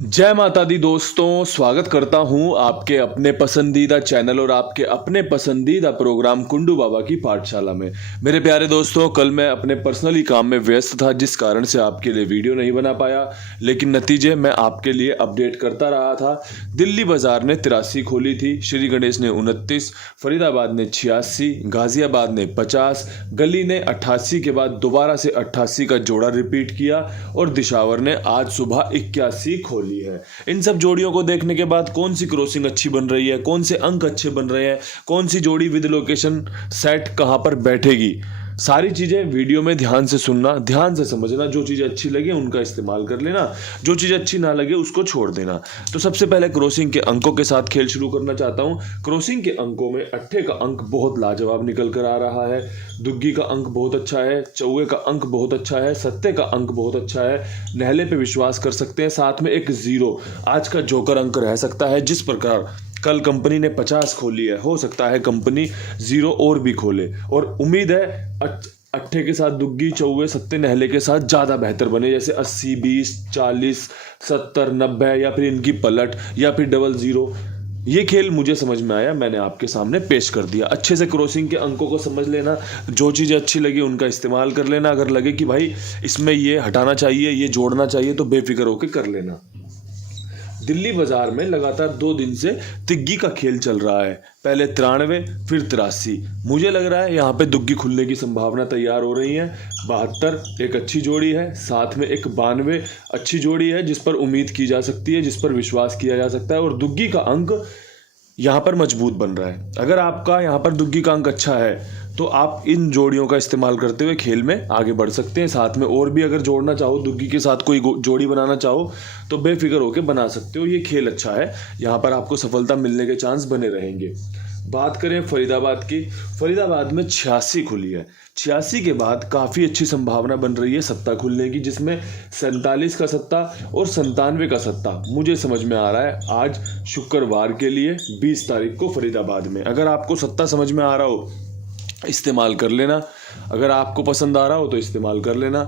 जय माता दी दोस्तों, स्वागत करता हूं आपके अपने पसंदीदा चैनल और आपके अपने पसंदीदा प्रोग्राम कुंडू बाबा की पाठशाला में। मेरे प्यारे दोस्तों, कल मैं अपने पर्सनली काम में व्यस्त था जिस कारण से आपके लिए वीडियो नहीं बना पाया, लेकिन नतीजे मैं आपके लिए अपडेट करता रहा था। दिल्ली बाजार ने 83 खोली थी, श्री गणेश ने 29, फरीदाबाद ने 86, गाजियाबाद ने 50, गली ने 88 के बाद दोबारा से 88 का जोड़ा रिपीट किया और दिशावर ने आज सुबह 81 खोली है। इन सब जोड़ियों को देखने के बाद कौन सी क्रॉसिंग अच्छी बन रही है, कौन से अंक अच्छे बन रहे हैं, कौन सी जोड़ी विद लोकेशन सेट कहां पर बैठेगी, सारी चीजें वीडियो में ध्यान से सुनना, ध्यान से समझना। जो चीजें अच्छी लगे उनका इस्तेमाल कर लेना, जो चीज अच्छी ना लगे उसको छोड़ देना। तो सबसे पहले क्रॉसिंग के अंकों के साथ खेल शुरू करना चाहता हूं। क्रॉसिंग के अंकों में अट्ठे का अंक बहुत लाजवाब निकल कर आ रहा है, दुग्गी का अंक बहुत अच्छा है, चौवे का अंक बहुत अच्छा है, सत्ते का अंक बहुत अच्छा है, नहले पे विश्वास कर सकते हैं। साथ में एक 0 आज का जोकर अंक रह सकता है। जिस प्रकार कल कंपनी ने 50 खोली है, हो सकता है कंपनी 0 और भी खोले, और उम्मीद है अट्ठे के साथ दुग्गी, चौवे, सत्ते, नहले के साथ ज़्यादा बेहतर बने, जैसे 80, 20, 40, 70, 90 या फिर इनकी पलट या फिर डबल 0। ये खेल मुझे समझ में आया, मैंने आपके सामने पेश कर दिया। अच्छे से क्रॉसिंग के अंकों को समझ लेना, जो चीज़ें अच्छी लगी उनका इस्तेमाल कर लेना। अगर लगे कि भाई इसमें ये हटाना चाहिए, ये जोड़ना चाहिए, तो बेफिक्र होकर कर लेना। दिल्ली बाजार में लगातार 2 दिन से तिग्गी का खेल चल रहा है, पहले 93 फिर 83। मुझे लग रहा है यहाँ पे दुग्गी खुलने की संभावना तैयार हो रही है। 72 एक अच्छी जोड़ी है, साथ में एक 92 अच्छी जोड़ी है जिस पर उम्मीद की जा सकती है, जिस पर विश्वास किया जा सकता है, और दुग्गी का अंक यहाँ पर मजबूत बन रहा है। अगर आपका यहाँ पर दुग्गी का अंक अच्छा है तो आप इन जोड़ियों का इस्तेमाल करते हुए खेल में आगे बढ़ सकते हैं। साथ में और भी अगर जोड़ना चाहो, दुग्गी के साथ कोई जोड़ी बनाना चाहो तो बेफिक्र होकर बना सकते हो। ये खेल अच्छा है, यहाँ पर आपको सफलता मिलने के चांस बने रहेंगे। बात करें फरीदाबाद की, फरीदाबाद में 86 खुली है। 86 के बाद काफ़ी अच्छी संभावना बन रही है सत्ता खुलने की, जिसमें 47 का सत्ता और 97 का सत्ता मुझे समझ में आ रहा है आज शुक्रवार के लिए 20 तारीख को फरीदाबाद में। अगर आपको सत्ता समझ में आ रहा हो इस्तेमाल कर लेना, अगर आपको पसंद आ रहा हो तो इस्तेमाल कर लेना।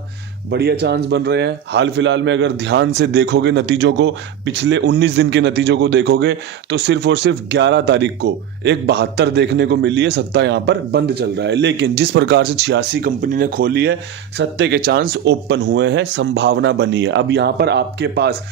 बढ़िया चांस बन रहे हैं। हाल फिलहाल में अगर ध्यान से देखोगे नतीजों को, पिछले 19 दिन के नतीजों को देखोगे तो सिर्फ और सिर्फ 11 तारीख को एक 72 देखने को मिली है, सत्ता यहाँ पर बंद चल रहा है। लेकिन जिस प्रकार से 86 कंपनी ने खोली है, सत्ते के चांस ओपन हुए हैं, संभावना बनी है। अब यहाँ पर आपके पास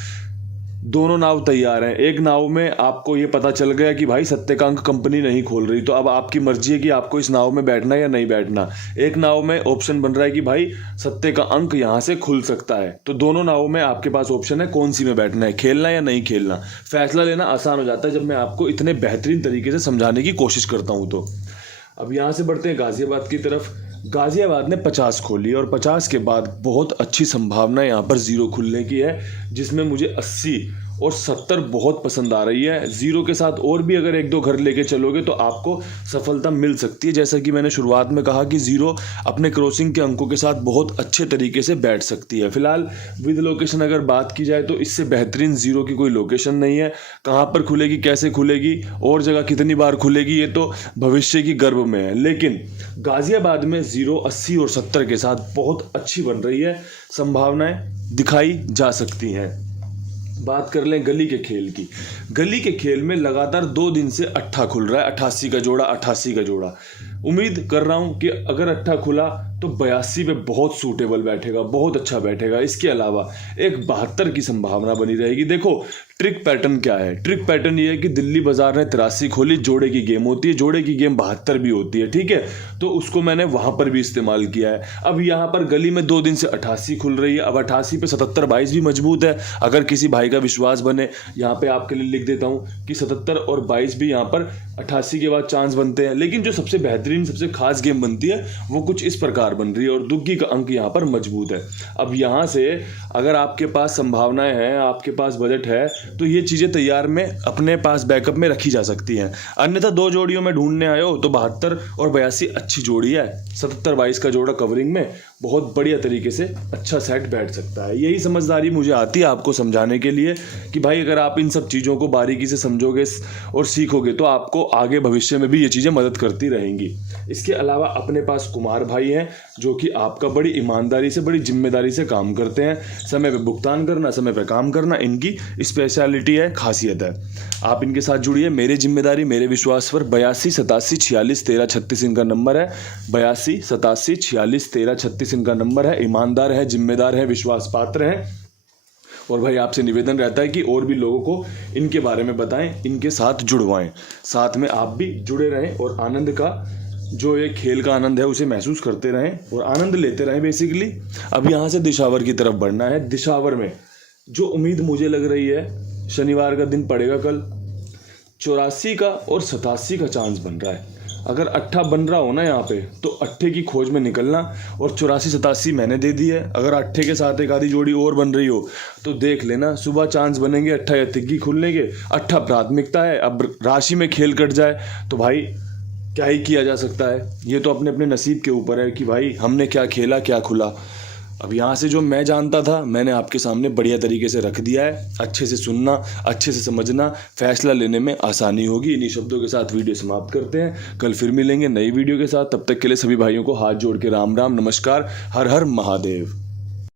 दोनों नाव तैयार हैं। एक नाव में आपको ये पता चल गया कि भाई सत्ते का अंक कंपनी नहीं खोल रही, तो अब आपकी मर्जी है कि आपको इस नाव में बैठना या नहीं बैठना। एक नाव में ऑप्शन बन रहा है कि भाई सत्ते का अंक यहाँ से खुल सकता है, तो दोनों नावों में आपके पास ऑप्शन है कौन सी में बैठना है, खेलना या नहीं खेलना। फैसला लेना आसान हो जाता है जब मैं आपको इतने बेहतरीन तरीके से समझाने की कोशिश करता हूँ। तो अब यहाँ से बढ़ते हैं गाजियाबाद की तरफ। गाजियाबाद ने 50 खोली और 50 के बाद बहुत अच्छी संभावना यहाँ पर 0 खुलने की है, जिसमें मुझे 80 और 70 बहुत पसंद आ रही है। 0 के साथ और भी अगर 1-2 घर लेके चलोगे तो आपको सफलता मिल सकती है। जैसा कि मैंने शुरुआत में कहा कि 0 अपने क्रॉसिंग के अंकों के साथ बहुत अच्छे तरीके से बैठ सकती है। फिलहाल विद लोकेशन अगर बात की जाए तो इससे बेहतरीन 0 की कोई लोकेशन नहीं है। कहाँ पर खुलेगी, कैसे खुलेगी और जगह कितनी बार खुलेगी, ये तो भविष्य की गर्भ में है। लेकिन गाजियाबाद में 0, 80 और 70 के साथ बहुत अच्छी बन रही है, संभावनाएं दिखाई जा सकती हैं। बात कर लें गली के खेल की। गली के खेल में लगातार 2 दिन से 8 खुल रहा है, 88 का जोड़ा, 88 का जोड़ा। उम्मीद कर रहा हूं कि अगर 8 खुला तो 82 पे बहुत सूटेबल बैठेगा, बहुत अच्छा बैठेगा। इसके अलावा एक 72 की संभावना बनी रहेगी। देखो ट्रिक पैटर्न क्या है, ट्रिक पैटर्न ये है कि दिल्ली बाजार ने 83 खोली, जोड़े की गेम होती है, जोड़े की गेम 72 भी होती है, ठीक है, तो उसको मैंने वहां पर भी इस्तेमाल किया है। अब यहाँ पर गली में 2 दिन से 88 खुल रही है, अब 88 पे 77 22 भी मजबूत है। अगर किसी भाई का विश्वास बने, यहाँ पे आपके लिए लिख देता हूँ कि 77 और 22 भी यहाँ पर 88 के बाद चांस बनते हैं। लेकिन जो सबसे बेहतरीन, सबसे खास गेम बनती है वो कुछ इस प्रकार बन रही है, और दुग्गी का अंक यहाँ पर मजबूत है। अब यहाँ से अगर आपके पास संभावनाएं हैं, आपके पास बजट है, तो ये चीज़ें तैयार में अपने पास बैकअप में रखी जा सकती हैं। अन्यथा 2 जोड़ियों में ढूंढने आए हो तो 72 और 82 अच्छी जोड़ी है, 77 22 का जोड़ा कवरिंग में बहुत बढ़िया तरीके से अच्छा सेट बैठ सकता है। यही समझदारी मुझे आती है आपको समझाने के लिए कि भाई अगर आप इन सब चीज़ों को बारीकी से समझोगे और सीखोगे तो आपको आगे भविष्य में भी ये चीज़ें मदद करती रहेंगी। इसके अलावा अपने पास कुमार भाई हैं जो कि आपका बड़ी ईमानदारी से, बड़ी जिम्मेदारी से काम करते हैं। समय पे भुगतान करना, समय पे काम करना इनकी स्पेशलिटी है, खासियत है। आप इनके साथ जुड़िए, मेरी जिम्मेदारी, मेरे विश्वास पर। 82 87 46 13 36 इनका नंबर है। 82 87 46 13 36 इनका नंबर है। ईमानदार है, जिम्मेदार है, विश्वास पात्र है। और भाई आपसे निवेदन रहता है कि और भी लोगों को इनके बारे में बताएं, इनके साथ जुड़वाएं, साथ में आप भी जुड़े रहें और आनंद का जो ये खेल का आनंद है उसे महसूस करते रहें और आनंद लेते रहें। बेसिकली अब यहाँ से दिशावर की तरफ बढ़ना है। दिशावर में जो उम्मीद मुझे लग रही है, शनिवार का दिन पड़ेगा कल, 84 का और 87 का चांस बन रहा है। अगर 8 बन रहा हो ना यहाँ पे तो 8 की खोज में निकलना। और 84 87 मैंने दे दी है। अगर 8 के साथ एक आधी जोड़ी और बन रही हो तो देख लेना, सुबह चांस बनेंगे 8 या तिग्गी खुलने के। 8 प्राथमिकता है। अब राशि में खेल कट जाए तो भाई क्या ही किया जा सकता है। ये तो अपने अपने नसीब के ऊपर है कि भाई हमने क्या खेला, क्या खुला। अब यहाँ से जो मैं जानता था मैंने आपके सामने बढ़िया तरीके से रख दिया है। अच्छे से सुनना, अच्छे से समझना, फैसला लेने में आसानी होगी। इन्हीं शब्दों के साथ वीडियो समाप्त करते हैं। कल फिर मिलेंगे नई वीडियो के साथ। तब तक के लिए सभी भाइयों को हाथ जोड़ के राम राम, नमस्कार, हर हर महादेव।